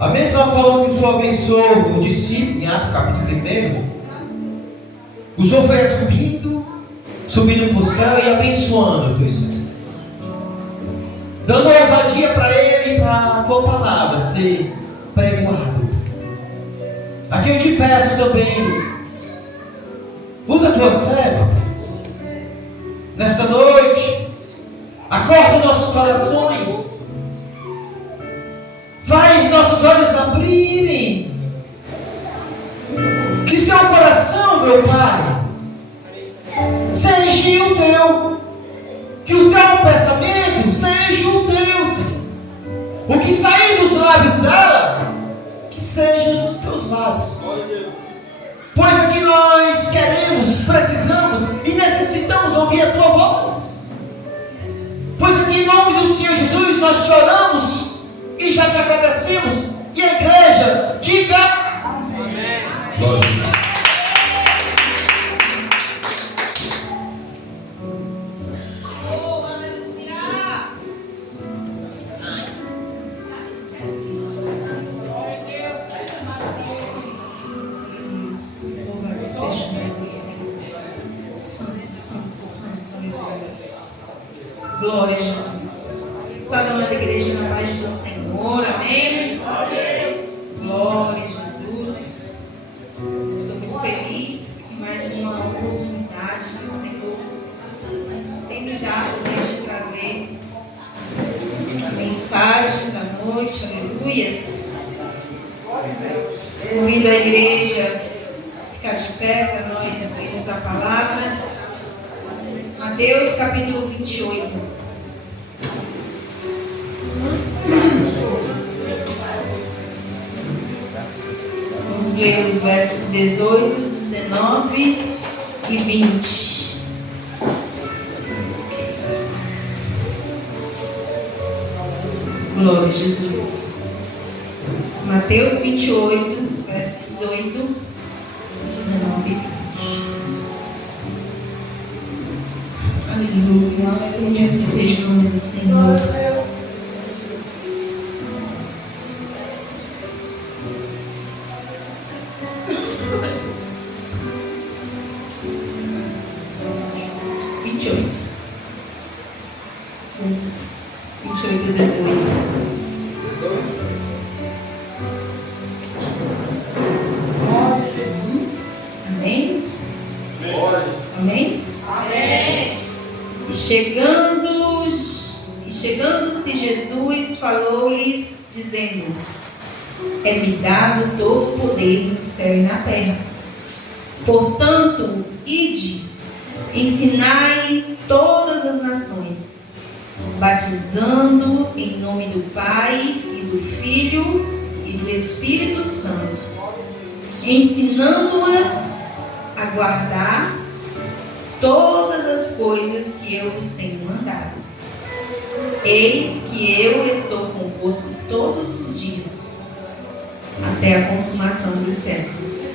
A mesma forma que o Senhor abençoou o discípulo em Atos capítulo 1, o Senhor foi subindo para o céu e abençoando o teu Senhor, dando ousadia para ele e para a tua palavra ser pregado. Aqui eu te peço também, usa a tua serva nesta noite, acorda nossos corações, faz nossos olhos abrirem, que seu coração, meu Pai, seja o teu, que o seu pensamento seja o teu, Senhor. O que sair dos lábios dela, que seja dos teus lábios. Pois aqui nós queremos, precisamos e necessitamos ouvir a tua voz. Pois aqui em nome do Senhor Jesus nós te oramos e já te agradecemos. E a igreja diga amém. Glória a Deus. Glória a Jesus. Salve a igreja na paz do Senhor. Amém? Glória a Jesus. Estou muito feliz em mais uma oportunidade que o Senhor tem me dado de trazer a mensagem da noite. Aleluias. Convido a igreja a ficar de pé para nós lermos a palavra. Mateus capítulo 28. Vamos ler os versos 18, 19 e 20. Glória a Jesus. Mateus 28, verso 18, 19 e 20. Aleluia, bendito seja o nome do Senhor. Chegando-se Jesus, falou-lhes, dizendo: é-me dado todo o poder no céu e na terra. Portanto, ide, ensinai todas as nações, batizando em nome do Pai e do Filho e do Espírito Santo, ensinando-as a guardar todas as coisas que eu vos tenho mandado. Eis que eu estou convosco todos os dias, até a consumação dos séculos.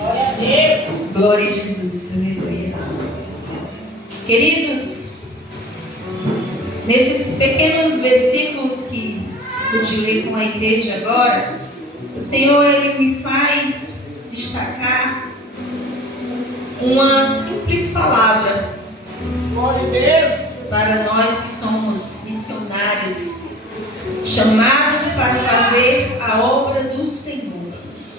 Amém. Glória a Jesus. Aleluia. Queridos, nesses pequenos versículos que eu te ler com a igreja agora, o Senhor ele me faz destacar uma simples palavra. Glória a Deus. Para nós que somos missionários, chamados para fazer a obra do Senhor,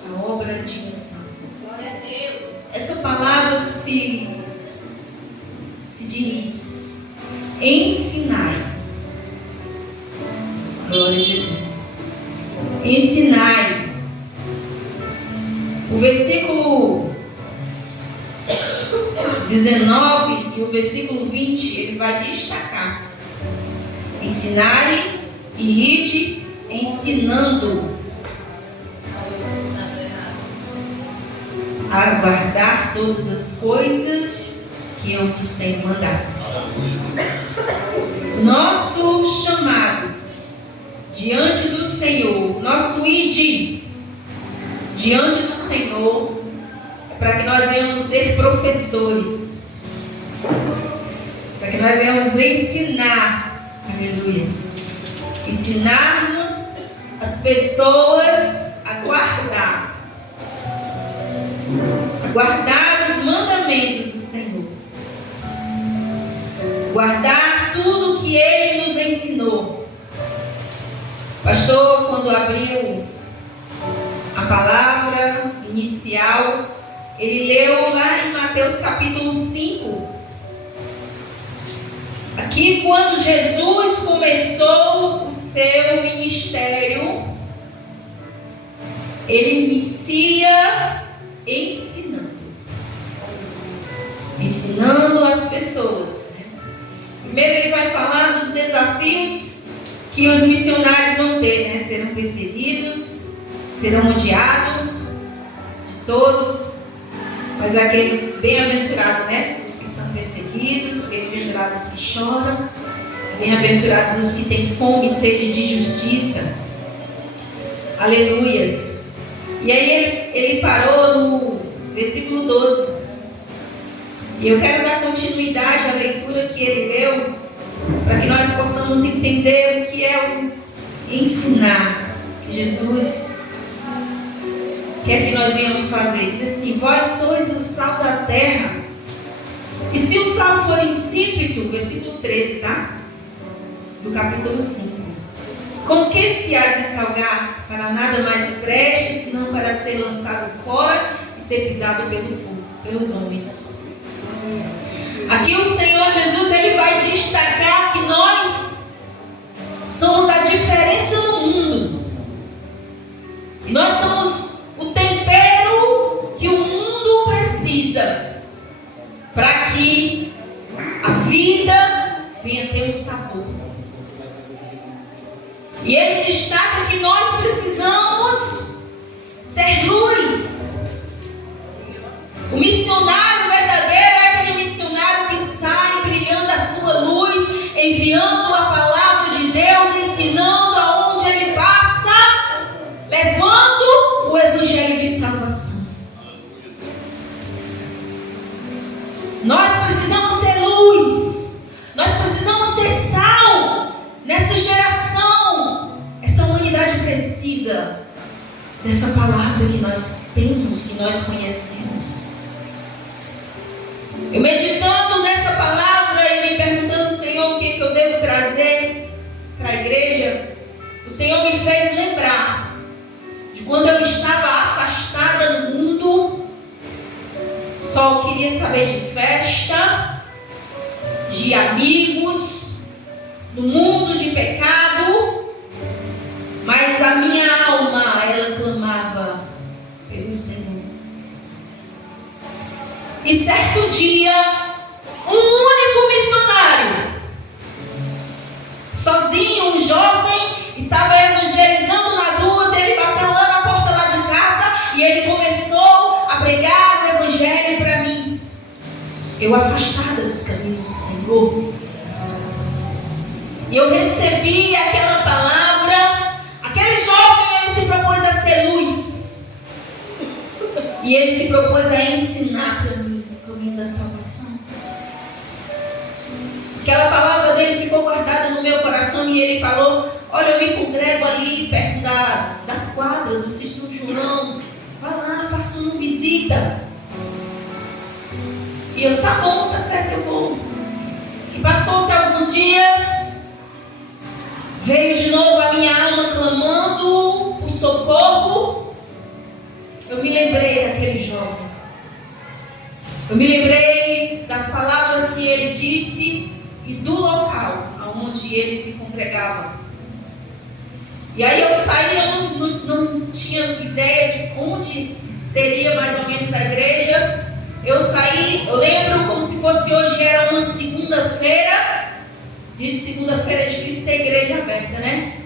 a obra de missão. Glória a Deus. Essa palavra se diz: ensinai. Glória a Jesus. Ensinai. O versículo 19 e o versículo 20, ele vai destacar: ensinai e ide ensinando a guardar todas as coisas que eu vos tenho mandado. Nosso chamado diante do Senhor, nosso ide diante do Senhor, para que nós venhamos ser professores, para que nós venhamos ensinar, aleluia, ensinarmos as pessoas a guardar os mandamentos do Senhor, guardar tudo o que Ele nos ensinou. O pastor, quando abriu a palavra inicial, ele leu lá em Mateus capítulo 5. Aqui, quando Jesus começou o seu ministério, ele inicia ensinando as pessoas. Primeiro ele vai falar dos desafios que os missionários vão ter, né? Serão perseguidos, serão odiados de todos, mas aquele bem-aventurado, né? Os que são perseguidos, bem-aventurados que choram, bem-aventurados os que têm fome e sede de justiça. Aleluias. E aí ele parou no versículo 12. E eu quero dar continuidade à leitura que ele leu, para que nós possamos entender o que é o ensinar, que Jesus quer que nós venhamos fazer. Diz assim: vós sois o sal da terra, e se o sal for insípido, versículo 13, tá? Do capítulo 5. Com que se há de salgar? Para nada mais preste, senão para ser lançado fora e ser pisado pelo fogo, pelos homens. Aqui o Senhor Jesus, ele vai destacar que nós somos a diferença no mundo. E nós somos o tempero que o mundo precisa para que a vida venha ter um sabor. E ele destaca que nós precisamos ser luz. O missionário verdadeiro é aquele missionário que sai brilhando a sua luz, enviando a palavra de Deus, ensinando aonde ele passa, levando o evangelho de salvação. Nós precisamos ser luz, nós precisamos ser sal nessa geração. Essa humanidade precisa dessa palavra que nós temos, que nós conhecemos. Eu meditando nessa palavra e me perguntando, Senhor, o que eu devo trazer para a igreja, o Senhor me fez lembrar de quando eu estava afastada no mundo, só queria saber de festa, de amigos, do mundo de pecado, mas a minha alma, ela clamava pelo Senhor. E certo dia, um único missionário, sozinho, um jovem, estava evangelizando nas ruas. Ele bateu lá na porta lá de casa e ele começou a pregar o evangelho para mim. Eu afastada dos caminhos do Senhor, e eu recebi aquela palavra. Aquele jovem, ele se propôs a ser luz, e ele se propôs a ensinar para mim o caminho da salvação. Aquela palavra dele ficou guardada no meu coração, e ele falou: olha, eu me congrego ali perto das quadras do sítio São João, vai lá, faça uma visita. E eu, tá bom, tá certo, eu vou. E passou-se alguns dias, veio de novo a minha alma clamando por socorro. Eu me lembrei daquele jovem. Eu me lembrei das palavras que ele disse e do local onde ele se congregava. E aí eu saí, eu não tinha ideia de onde seria mais ou menos a igreja. Eu saí, eu lembro como se fosse hoje, era uma segunda-feira. Dia de segunda-feira é difícil ter igreja aberta, né?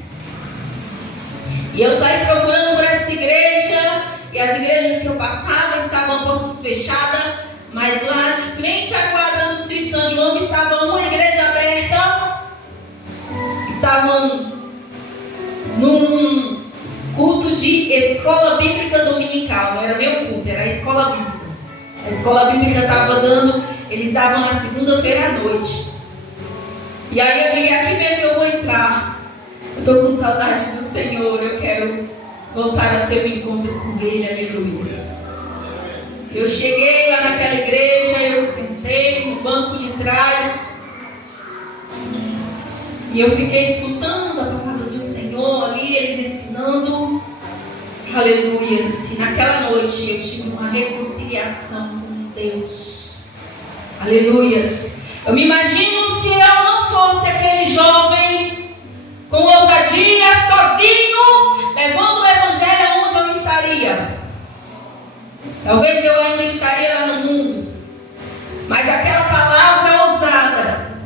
E eu saí procurando por essa igreja, e as igrejas que eu passava estavam portas fechadas, mas lá de frente à quadra do sítio São João estava uma igreja aberta. Estavam num culto de escola bíblica dominical. Não era meu culto, era a escola bíblica. A escola bíblica estava dando, eles davam na segunda-feira à noite. E aí eu digo, aqui mesmo que eu vou entrar. Eu estou com saudade do Senhor. Eu quero voltar a ter um encontro com Ele. Aleluia. Eu cheguei lá naquela igreja, eu sentei no banco de trás e eu fiquei escutando a palavra do Senhor ali, eles ensinando. Aleluia. E naquela noite eu tive uma reconciliação com Deus. Aleluia. Eu me imagino se eu não fosse aquele jovem com ousadia, sozinho, levando o evangelho aonde eu estaria. Talvez eu ainda estaria lá no mundo, mas aquela palavra ousada,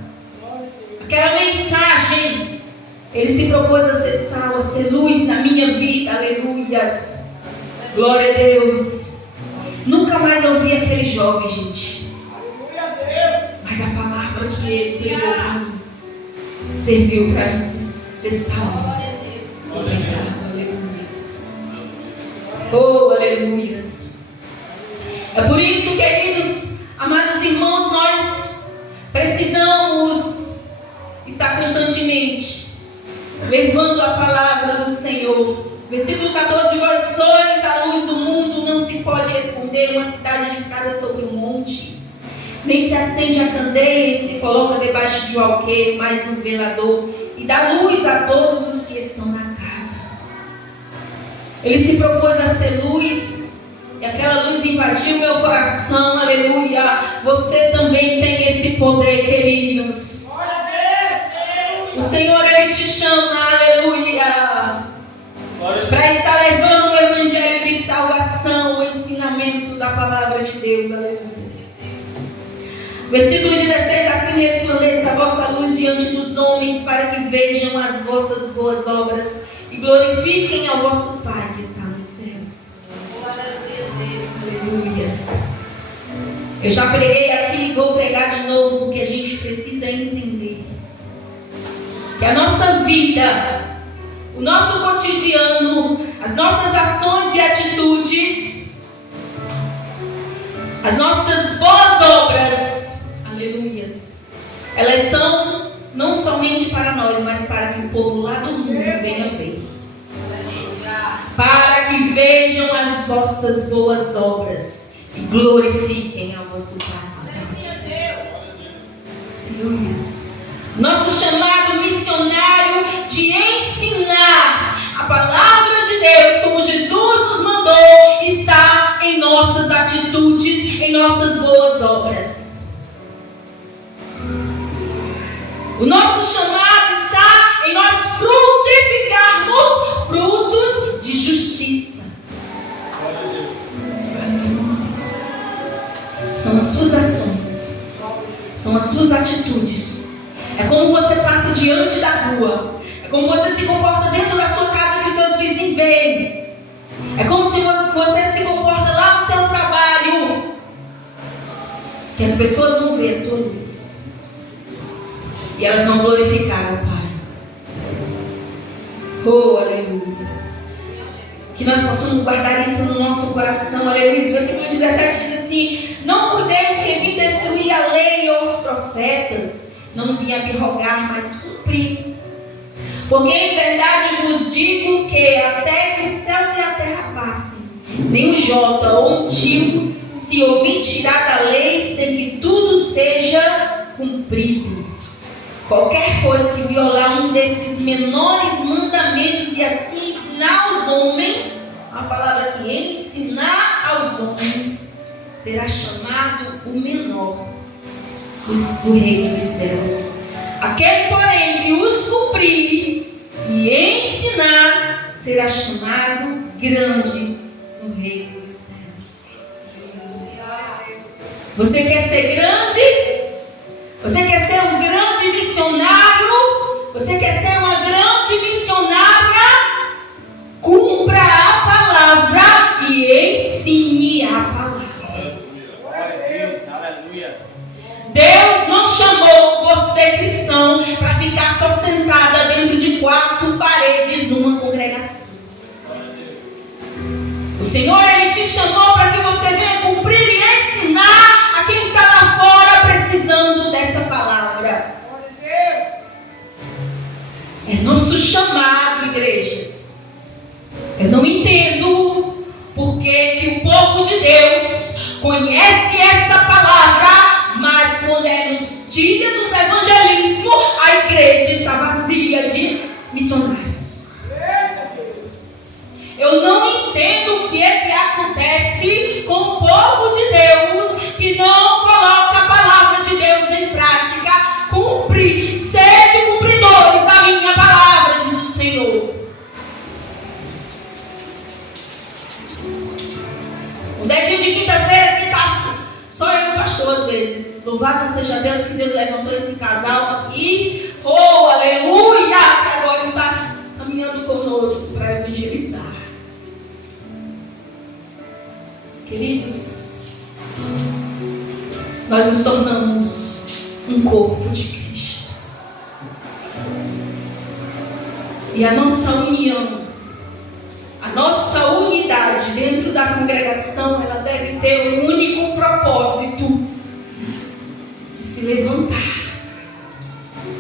aquela mensagem, ele se propôs a ser sal, a ser luz na minha vida. Aleluias, glória a Deus. Nunca mais ouvi aquele jovem, gente, mas a palavra que ele pregou para mim serviu para mim ser salvo. Obrigado, aleluias. Oh, aleluias. É por isso, queridos, amados irmãos, nós precisamos estar constantemente levando a palavra do Senhor. Versículo 14: vós sois a luz do mundo, não se pode esconder uma cidade edificada sobre um monte, nem se acende a candeia e se coloca debaixo de um alqueire, mas no velador, e dá luz a todos os que estão na casa. Ele se propôs a ser luz, e aquela luz invadiu meu coração. Aleluia. Você também tem esse poder, queridos. O Senhor, Ele te chama, aleluia, para estar levando o evangelho de salvação, o ensinamento da palavra de Deus. Aleluia. Versículo 16: assim resplandeça a vossa luz diante dos homens, para que vejam as vossas boas obras e glorifiquem ao vosso Pai que está nos céus. Aleluias. Eu já preguei aqui e vou pregar de novo, porque a gente precisa entender que a nossa vida, o nosso cotidiano, as nossas ações e atitudes, as nossas boas obras, aleluias, elas são não somente para nós, mas para que o povo lá do mundo venha ver. Para que vejam as vossas boas obras e glorifiquem ao vosso Pai que está nos céus. Aleluia. Nosso chamado missionário de ensinar a palavra de Deus como Jesus nos mandou está em nossas atitudes, em nossas boas obras. O nosso chamado está em nós frutificarmos frutos de justiça. São as suas ações, são as suas atitudes. É como você passa diante da rua, é como você se comporta dentro da sua casa que os seus vizinhos veem. É como se você se comporta lá no seu trabalho, que as pessoas vão ver a sua luz e elas vão glorificar o Pai. Oh, aleluia. Que nós possamos guardar isso no nosso coração. Aleluia. O versículo 17 diz assim: não cuideis que vim destruir a lei ou os profetas, não vim abrogar, mas cumprir. Porque em verdade vos digo que até que os céus e a terra passem, nem um jota ou um tio se omitirá da lei sem que tudo seja cumprido. Qualquer coisa que violar um desses menores mandamentos e assim ensinar aos homens, a palavra que ensinar aos homens, será chamado o menor do reino dos céus. Aquele, porém, que os cumprir e ensinar, será chamado grande no reino dos céus. Você quer ser grande? Você quer ser um grande missionário? Você quer ser uma grande missionária? Cumpra a palavra e ensine a palavra. Deus não chamou você, cristão, para ficar só sentada dentro de 4 paredes numa congregação. O Senhor, Ele te chamou para que você venha cumprir e ensinar a quem está lá fora precisando dessa palavra. É nosso chamado Eu não entendo por que o povo de Deus conhece essa palavra, mas quando é nos dias dos evangelismos, a igreja está vazia de missionários. Eu não entendo o que é que acontece com o povo de Deus que não coloca a palavra de Deus em prática. Cumpre, sede cumpridores da minha palavra, diz o Senhor. O dia de quinta-feira que está só eu e o pastor às vezes. Louvado seja Deus que Deus levantou esse casal aqui. Oh, aleluia! Que agora está caminhando conosco para evangelizar. Queridos, nós nos tornamos um corpo de Cristo. E a nossa união, a nossa unidade dentro da congregação, ela deve ter um único propósito: de se levantar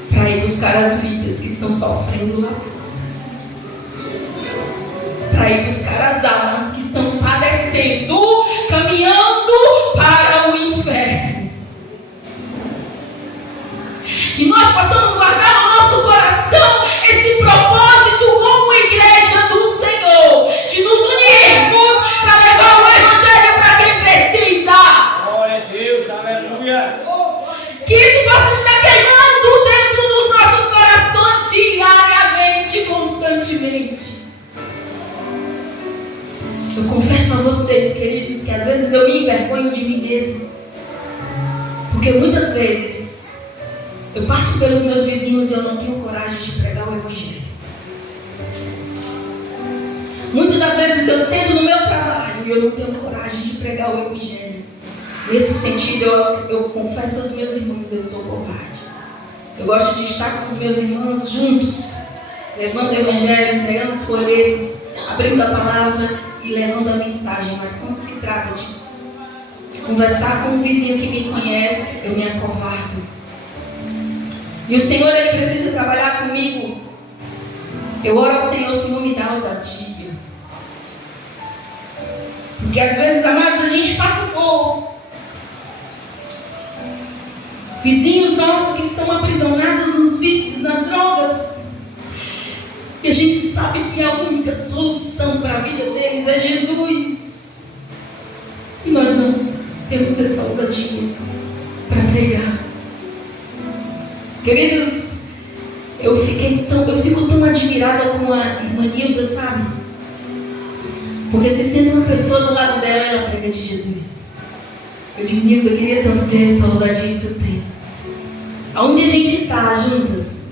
para ir buscar as vidas que estão sofrendo lá fora, para ir buscar as almas que estão padecendo, caminhando para o inferno. Que nós possamos guardar no nosso coração esse propósito como igreja do Senhor, de nos unirmos para levar o evangelho para quem precisa. Glória a Deus, aleluia. Que isso possa estar queimando dentro dos nossos corações diariamente, constantemente. Eu confesso a vocês, queridos, que às vezes eu me envergonho de mim mesmo, porque muitas vezes eu passo pelos meus vizinhos e eu não tenho coragem de pregar o evangelho. Muitas das vezes eu sento no meu trabalho e eu não tenho coragem de pregar o evangelho. Nesse sentido, eu confesso aos meus irmãos, eu sou covarde. Eu gosto de estar com os meus irmãos juntos, levando o evangelho, entregando os folhetos, abrindo a palavra e levando a mensagem. Mas quando se trata de conversar com um vizinho que me conhece, eu me acovardo. E o Senhor, Ele precisa trabalhar comigo. Eu oro ao Senhor, Senhor, me dá ousadia. Porque às vezes, amados, a gente passa por vizinhos nossos que estão aprisionados nos vícios, nas drogas. E a gente sabe que a única solução para a vida deles é Jesus. E nós não temos essa ousadia para pregar. Queridos, eu fico tão admirada com a irmã Nilda, sabe? Porque se sente uma pessoa do lado dela, ela prega de Jesus. Eu digo, Nilda, eu queria tanto ter essa ousadia que tu tem. Aonde a gente está juntas,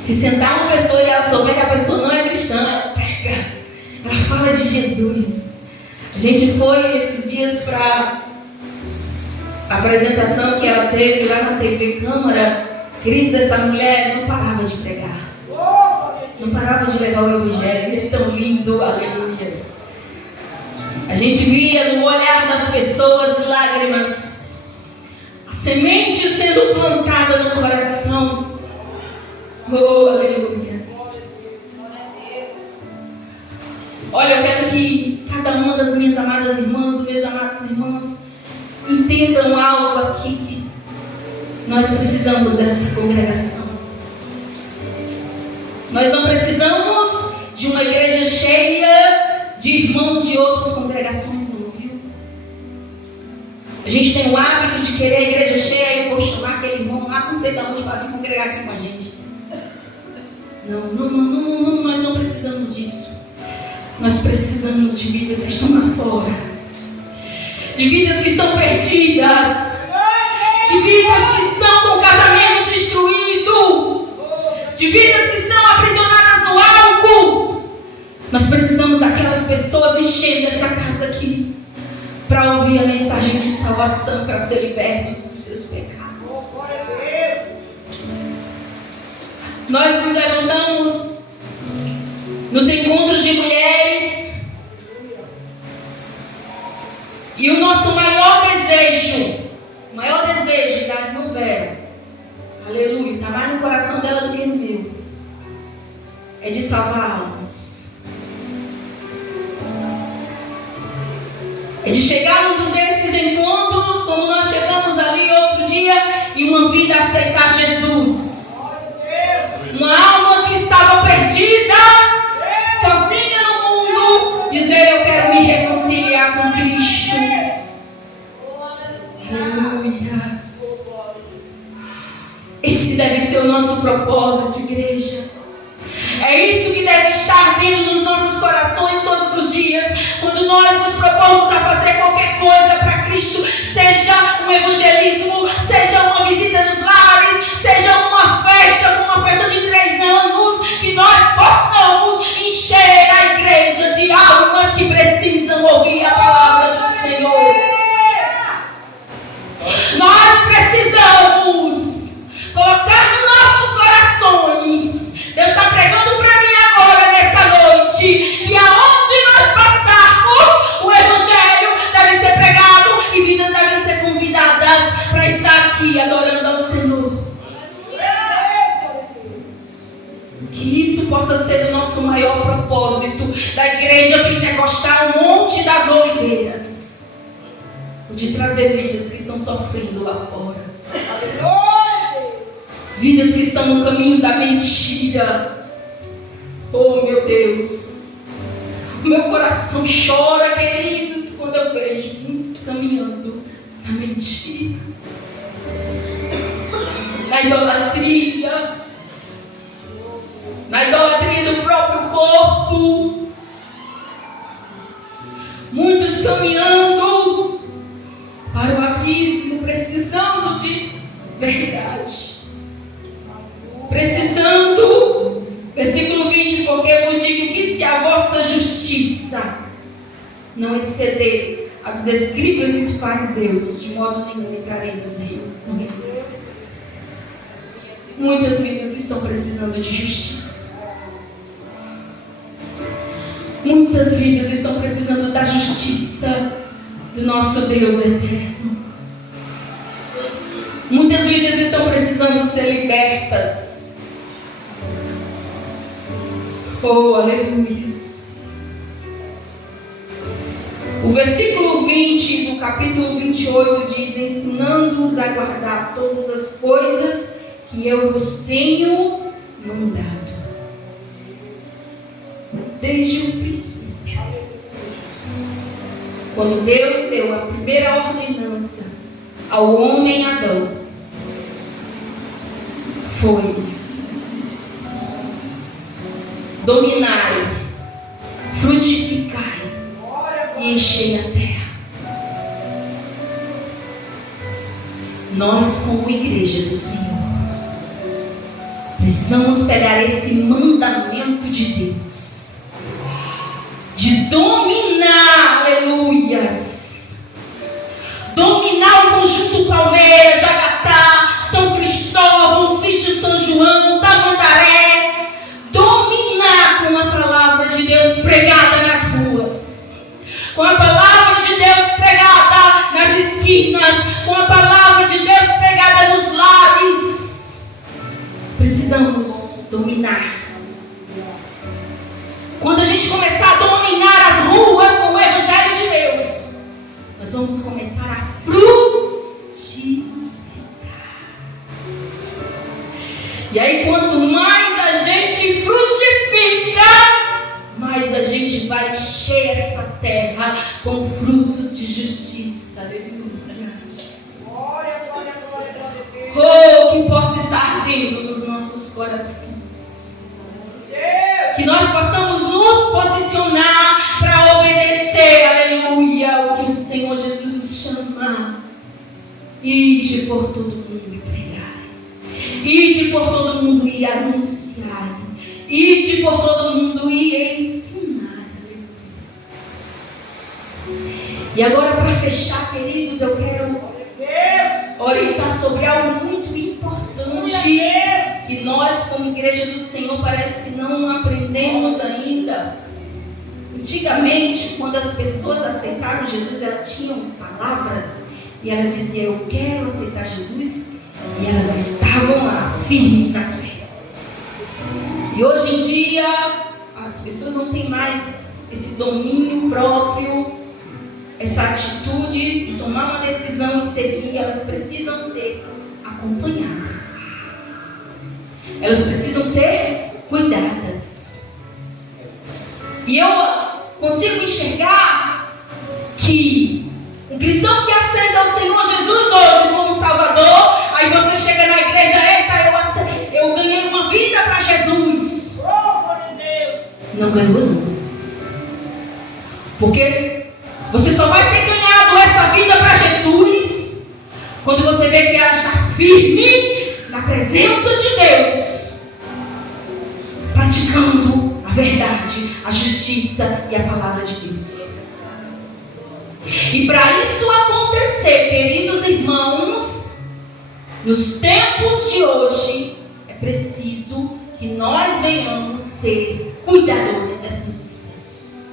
se sentar uma pessoa e ela souber que a pessoa não é cristã, ela prega, ela fala de Jesus. A gente foi esses dias para a apresentação que ela teve lá na TV Câmara. Queridos, essa mulher não parava de pregar, não parava de levar o evangelho. Ele é tão lindo, aleluias. A gente via no olhar das pessoas lágrimas, a semente sendo plantada no coração. Oh, aleluias. Olha, eu quero que cada uma das minhas amadas irmãs, dos meus amados irmãos, entendam algo aqui, que nós precisamos dessa congregação. Nós não precisamos de uma igreja cheia de irmãos de outras congregações, não, viu? A gente tem o hábito de querer a igreja cheia. Eu vou chamar aquele irmão lá, não sei de onde, para vir congregar aqui com a gente. Não, nós não precisamos disso. Nós precisamos de vidas que estão lá fora, de vidas que estão perdidas, de vidas que estão com o casamento destruído, de vidas que estão aprisionadas no álcool. Nós precisamos daquelas pessoas enchendo essa casa aqui para ouvir a mensagem de salvação, para ser libertos dos seus pecados. Nós nos levantamos nos encontros de mulheres e o nosso maior desejo da irmã Vera, aleluia, está mais no coração dela do que no meu, é de salvar almas. chegar num desses encontros, como nós chegamos ali outro dia, e uma vida aceitar Jesus. Uma alma que estava perdida, sozinha no mundo, dizer: eu quero me reconciliar com Cristo. Aleluia. Esse deve ser o nosso propósito, igreja. É isso que deve estar dentro dos nossos corações todos os dias, quando nós nos propomos a fazer qualquer coisa para Cristo, seja um evangelismo, seja uma visita nos lares, seja uma festa, como uma festa de 3 anos, que nós possamos encher a igreja de almas que precisam ouvir a palavra do Senhor. Nós precisamos colocar nos nossos corações. Deus está pregando para mim agora, nessa noite, que aonde nós passarmos, o Evangelho deve ser pregado e vidas devem ser convidadas para estar aqui adorando ao Senhor. Que isso possa ser o nosso maior propósito da Igreja Pentecostal Monte das Oliveiras, o de trazer vidas que estão sofrendo lá fora. Vidas que estão no caminho da mentira. Oh, meu Deus. O meu coração chora, queridos, quando eu vejo muitos caminhando na mentira, na idolatria do próprio corpo. Muitos caminhando para o abismo, precisando de verdade. Precisando, versículo 20, porque eu vos digo que se a vossa justiça não exceder a dos escribas e dos fariseus, de modo nenhum entrareis no reino dos céus. Muitas vidas estão precisando de justiça. Muitas vidas estão precisando da justiça do nosso Deus eterno. Muitas vidas estão precisando ser libertas. Oh, aleluias. O versículo 20 do capítulo 28 diz: ensinando-os a guardar todas as coisas que eu vos tenho mandado. Desde o princípio, quando Deus deu a primeira ordenança ao homem Adão, foi: dominai, frutificai e enchei a terra. Nós, como igreja do Senhor, precisamos pegar esse mandamento de Deus, de dominar, aleluias, dominar o conjunto Palmeiras, Jagatá, São Cristóvão, Sítio São João, Tamandaré, dominar com a palavra de Deus pregada nas ruas, com a palavra de Deus pregada nas esquinas, com a palavra de Deus pregada nos lares. Precisamos dominar. Quando a gente começar a dominar as ruas com o Evangelho de Deus, nós vamos começar a frutificar. E aí, quanto mais a gente frutifica, mais a gente vai encher essa terra com frutos de justiça. Aleluia. Oh, que possa estar dentro dos nossos corações. Que nós possamos nos posicionar para obedecer, aleluia, o que o Senhor Jesus nos chama. Ide por todo mundo e pregai. Ide por todo mundo e anunciar. Ide por todo mundo e ensinar. E agora, para fechar, queridos, eu quero orientar sobre algo muito importante que nós, como igreja do Senhor, parece que não aprendemos ainda. Antigamente, quando as pessoas aceitaram Jesus, elas tinham palavras e elas diziam: eu quero aceitar Jesus, e elas estavam lá, firmes na fé. E hoje em dia, as pessoas não têm mais esse domínio próprio essa atitude de tomar uma decisão e seguir, elas precisam ser acompanhadas. Elas precisam ser cuidadas. E eu consigo enxergar que um cristão que aceita o Senhor Jesus hoje como Salvador, aí você chega na igreja, eita, eu ganhei uma vida para Jesus. Não ganhou não. Porque você só vai ter ganhado essa vida para Jesus quando você vê que ela está firme na presença de Deus, praticando a verdade, a justiça e a palavra de Deus. E para isso acontecer, queridos irmãos, nos tempos de hoje, é preciso que nós venhamos ser cuidadores dessas vidas.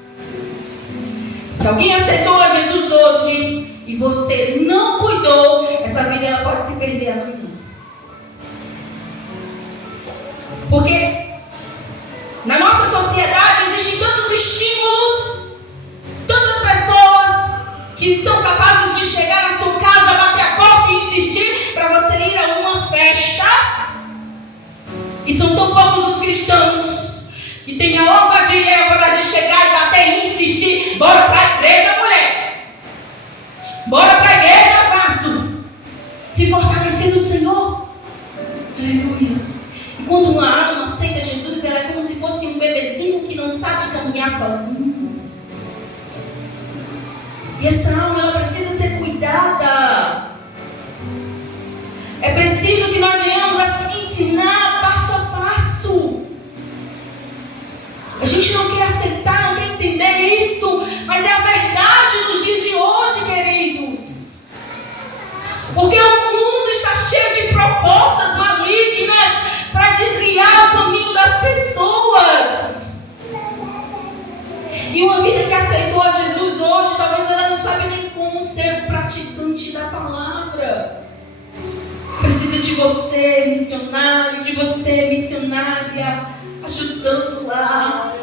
Se alguém aceitou a Jesus hoje e você não cuidou, essa vida ela pode se perder amanhã. Porque na nossa sociedade existem tantos estímulos, tantas pessoas que são capazes de chegar na sua casa, bater a porta e insistir para você ir a uma festa. E são tão poucos os cristãos que têm a ousadia e a coragem de chegar e bater e insistir. Bora para a igreja, mulher. Bora para a igreja, vaso. Se fortalecer no Senhor. Aleluia. E quando uma alma aceita Jesus, ela é como se fosse um bebezinho que não sabe caminhar sozinho. E essa alma, ela precisa ser cuidada. É preciso que nós venhamos a se ensinar passo a passo. A gente não quer aceitar, não quer entender isso, mas é a verdade nos dias de hoje, queridos. Porque o mundo está cheio de propostas malignas para desviar o caminho das pessoas. E uma vida que aceitou a Jesus hoje, talvez ela não sabe nem como ser um praticante da palavra. Precisa de você, missionário, de você, missionária, ajudando lá,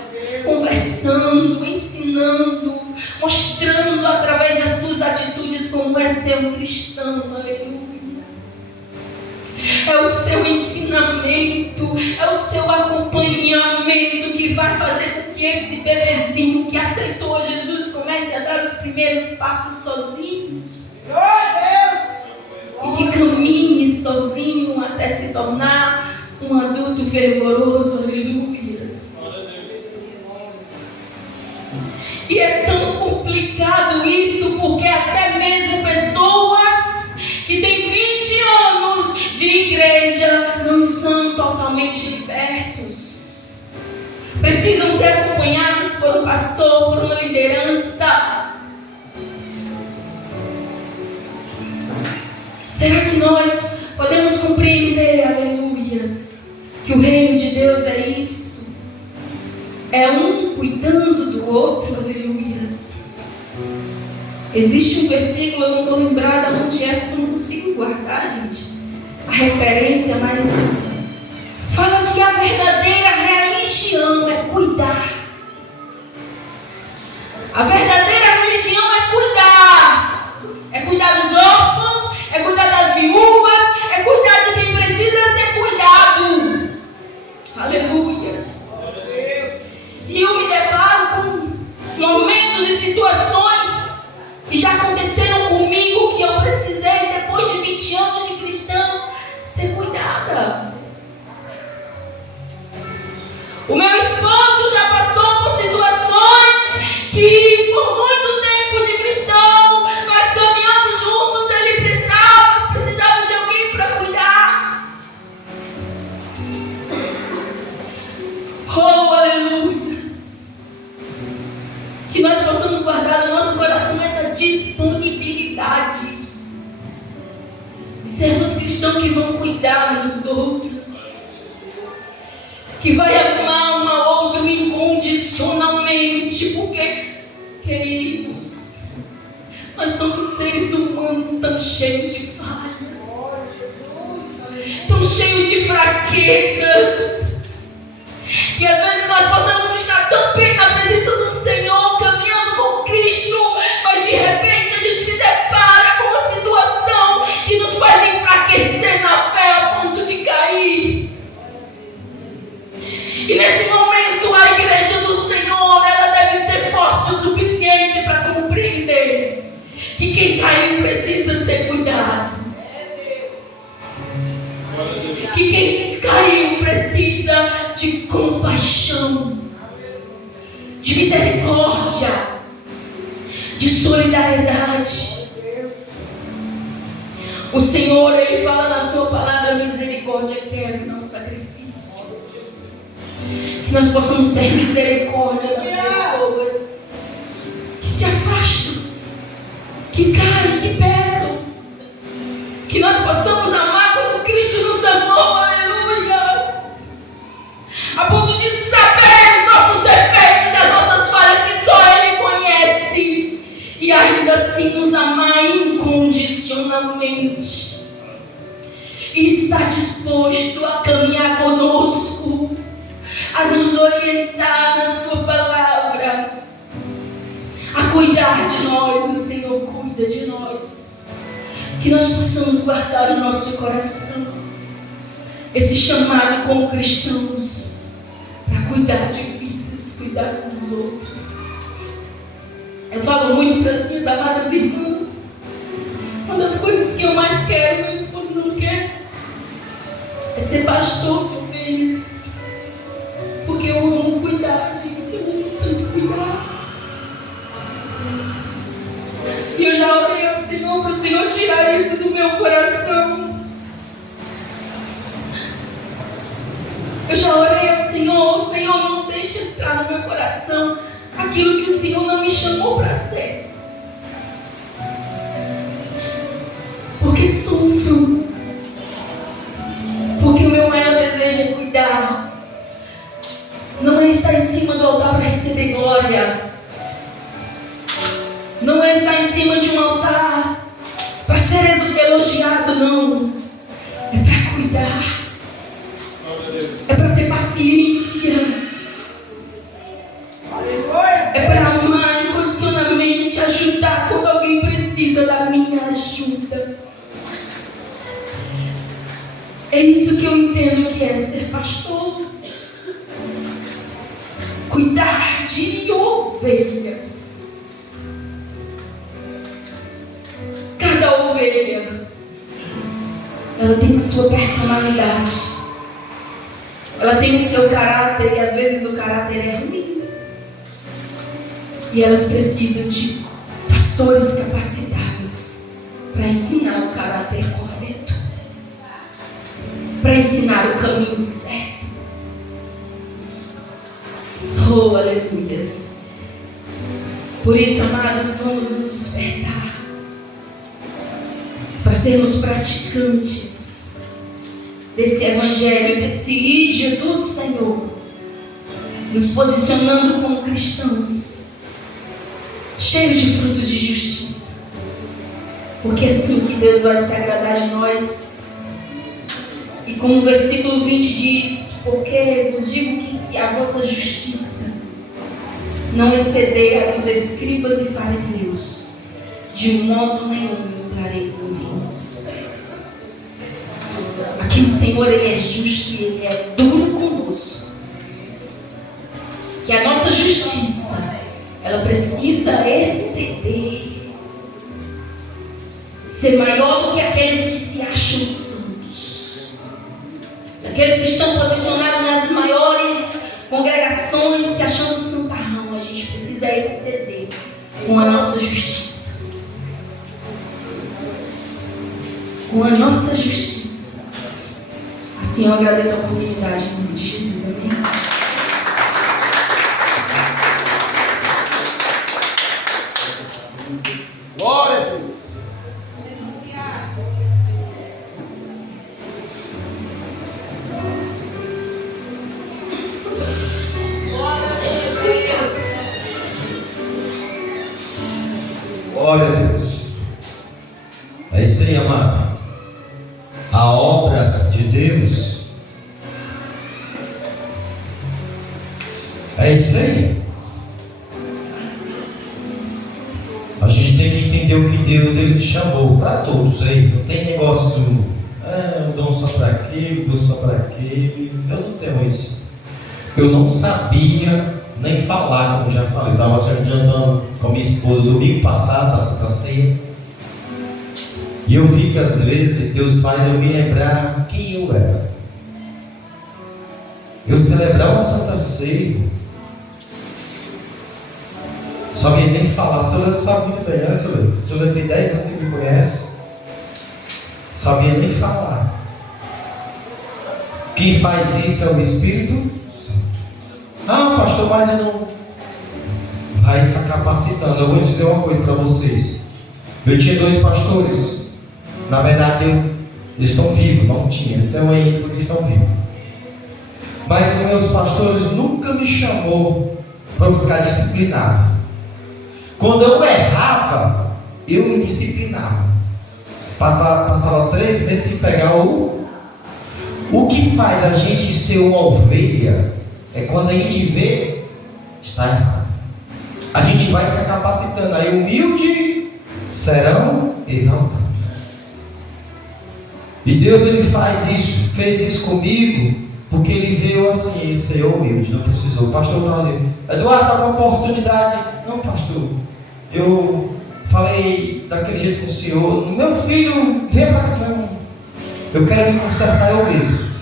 conversando, ensinando, mostrando através das suas atitudes como é ser um cristão. Aleluia. É o seu ensinamento, é o seu acompanhamento que vai fazer com que esse bebezinho que aceitou Jesus comece a dar os primeiros passos sozinhos. E que caminhe sozinho até se tornar um adulto fervoroso. Aleluias. E é tão complicado isso, porque até mesmo pessoas que têm 20 anos de igreja não estão totalmente libertos. Precisam ser acompanhados por um pastor, por uma liderança. Será que nós podemos compreender, aleluias, que o reino de Deus é isso? É um cuidando do outro, aleluias. Existe um versículo, eu não estou lembrada onde é, porque eu não consigo guardar, gente, a referência, mas fala que a verdadeira religião é cuidar. A verdadeira religião é cuidar. É cuidar dos órfãos, é cuidar das viúvas, é cuidar de quem precisa ser cuidado. Aleluias. E eu me deparo com momentos e situações que já aconteceram comigo, que eu precisei, depois de 20 anos de cristão, ser cuidada. O meu esposo já passou por situações que, por muito tempo de cristão, nós caminhando juntos, ele precisava de alguém para cuidar. Oh, aleluias! Que nós possamos guardar no nosso coração essa disponibilidade de sermos cristãos que vão cuidar uns dos outros, que vai amar um ao outro incondicionalmente, porque, queridos, nós somos seres humanos tão cheios de falhas, tão cheios de fraquezas, que às vezes nós podemos estar tão bem na presença do Senhor, caminhando com Cristo, mas de repente que quem caiu precisa de compaixão, de misericórdia, de solidariedade. O Senhor, Ele fala na sua palavra: misericórdia quero, não sacrifício. Que nós possamos ter misericórdia das pessoas que se afastam, que caem, que pecam. Que nós possamos amar como Cristo nos amou, aleluia. A ponto de saber os nossos defeitos e as nossas falhas que só Ele conhece. E ainda assim nos amar incondicionalmente. E está disposto a caminhar conosco, a nos orientar na sua palavra, a cuidar de nós. O Senhor cuida de nós. Que nós possamos guardar no nosso coração esse chamado como cristãos para cuidar de vidas, cuidar dos outros. Eu falo muito para as minhas amadas irmãs: uma das coisas que eu mais quero, meu esposo não quer, é ser pastor de ovelhas, porque eu amo cuidar, gente, eu amo tanto cuidar. E eu já orei ao Senhor para o Senhor tirar isso do meu coração. Eu já orei ao Senhor: Senhor, não deixe entrar no meu coração aquilo que o Senhor não me chamou para ser. Porque sofro. Porque o meu maior desejo é cuidar. Não é estar em cima do altar para receber glória. Não é estar em cima de um altar para ser elogiado, não. É para cuidar. É para ter paciência. É para amar incondicionalmente, ajudar quando alguém precisa da minha ajuda. É isso que eu entendo que é ser pastor. Cuidar de ovelhas. Cada ovelha, ela tem a sua personalidade, ela tem o seu caráter, e às vezes o caráter é ruim, e elas precisam de pastores capacitados para ensinar o caráter correto, para ensinar o caminho certo. Oh, aleluias. Por isso, amados, vamos nos despertar para sermos praticantes desse evangelho, desse ídolo do Senhor, nos posicionando como cristãos, cheios de frutos de justiça, porque é assim que Deus vai se agradar de nós. E como o versículo 20 diz: porque vos digo que se a vossa justiça não exceder a dos escribas e fariseus, de modo nenhum entrarei no reino dos céus. Aqui o Senhor, Ele é justo e Ele é duro conosco. Que a nossa justiça, ela precisa exceder, ser maior do que aqueles que se acham santos, aqueles que estão posicionados nas maiores congregações se achando santarrão. A gente precisa exceder com a nossa justiça. Com a nossa justiça. Assim eu agradeço a oportunidade, em nome de Jesus. Amém. Glória a Deus. Glória a Deus. É isso aí, amado. A obra de Deus é isso aí. A gente tem que entender o que Deus Ele chamou para todos aí. Não tem negócio do um dom só para aquele, dom só para aquele. Eu não tenho isso. Eu não sabia nem falar, como já falei. Estava se adiantando com a minha esposa domingo passado, na Santa Ceia. E eu vi que às vezes Deus faz eu me lembrar quem eu era. celebrar uma Santa Ceia. Sabia nem falar. O senhor sabe muito bem, né, senhor? O senhor tem 10 anos que me conhece. Sabia nem falar. Quem faz isso é o Espírito Santo. Ah, pastor, mas eu não. Vai se capacitando. Eu vou dizer uma coisa para vocês. Eu tinha 2 pastores. Na verdade, eles estão vivos, não tinha. Então aí, porque estão vivos. Mas os meus pastores nunca me chamou para eu ficar disciplinado. Quando eu errava, eu me disciplinava. Passava 3 meses sem pegar o que faz a gente ser uma ovelha é quando a gente vê, está errado. A gente vai se capacitando. Aí humilde serão exaltados. E Deus ele fez isso comigo, porque ele veio assim, ele saiu humilde, não precisou. O pastor estava ali, Eduardo, está com oportunidade. Não, pastor, eu falei daquele jeito com o senhor, meu filho, vem para cá, eu quero me consertar eu mesmo.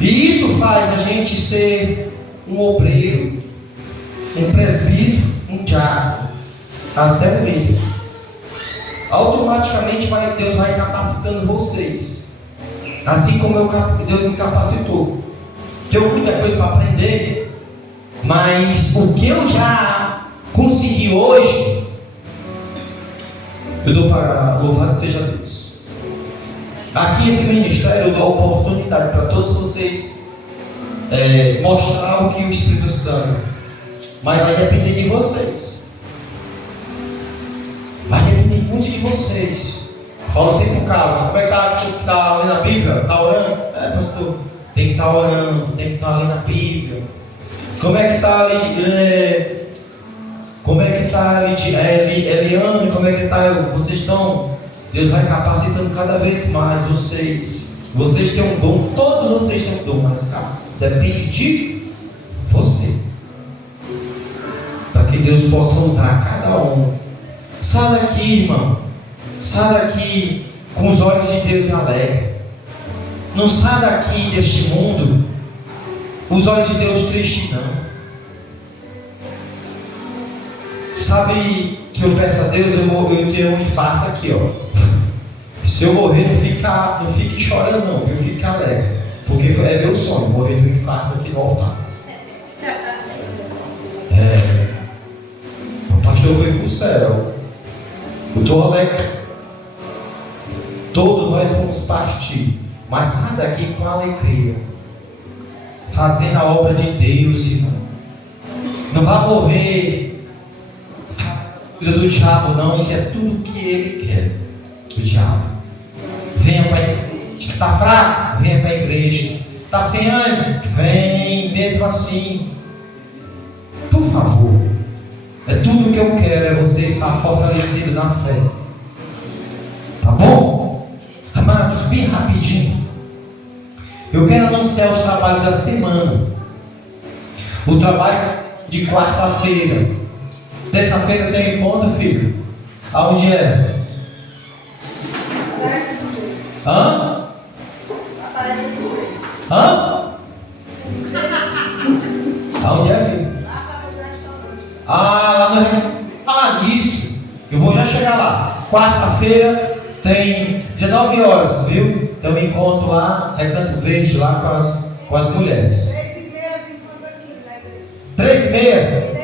E isso faz a gente ser um obreiro, um presbítero, um diácono, até um líder. Automaticamente Deus vai capacitando vocês, assim como Deus me capacitou. Tenho muita coisa para aprender, mas o que eu já consegui hoje, eu dou para louvado seja Deus. Aqui esse ministério eu dou a oportunidade para todos vocês mostrar o que o Espírito Santo, mas vai depender de vocês. Vai depender muito de vocês. Falo sempre com o Carlos, como é que está lendo a Bíblia? Está orando? Pastor, tem que estar orando, tem que estar lendo a Bíblia. Como é que está ali? Como é que está ali? Eliane, como é que está? Vocês estão? Deus vai capacitando cada vez mais vocês. Vocês têm um dom, todos vocês têm um dom, mas depende de você. Para que Deus possa usar cada um. Sai daqui, irmão. Sai daqui com os olhos de Deus alegres. Não sai daqui deste mundo os olhos de Deus tristes, não. Sabe que eu peço a Deus, eu tenho um infarto aqui, ó. Se eu morrer, não fique chorando, não, viu? Fique alegre. Porque é meu sonho morrer de um infarto aqui no altar. O pastor foi para o céu. Eu estou alegre. Todos nós vamos partir. Mas sai daqui com alegria. Fazendo a obra de Deus, irmão. Não vai morrer coisa do diabo, não, que é tudo que ele quer. O diabo. Venha para a igreja. Está fraco? Venha para a igreja. Está sem ânimo? Vem mesmo assim. Por favor. É tudo que eu quero, é você estar fortalecido na fé. Tá bom? Amados, bem rapidinho. Eu quero anunciar os trabalhos da semana. O trabalho de quarta-feira. Terça-feira tem conta, filho? Aonde é? Hã? Aonde é, filho? Lá no... Falar nisso, eu vou já chegar lá. Quarta-feira tem 19 horas, viu? Tem um encontro lá, Recanto Verde, lá com as mulheres. 3h30?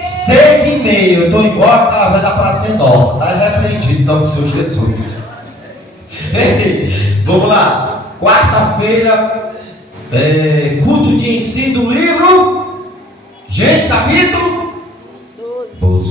6h30. Eu estou embora, ela vai dar para ser nossa. Está repreendido, em nome do Senhor Jesus. Vamos lá. Quarta-feira, culto de ensino do livro. Gente, capítulo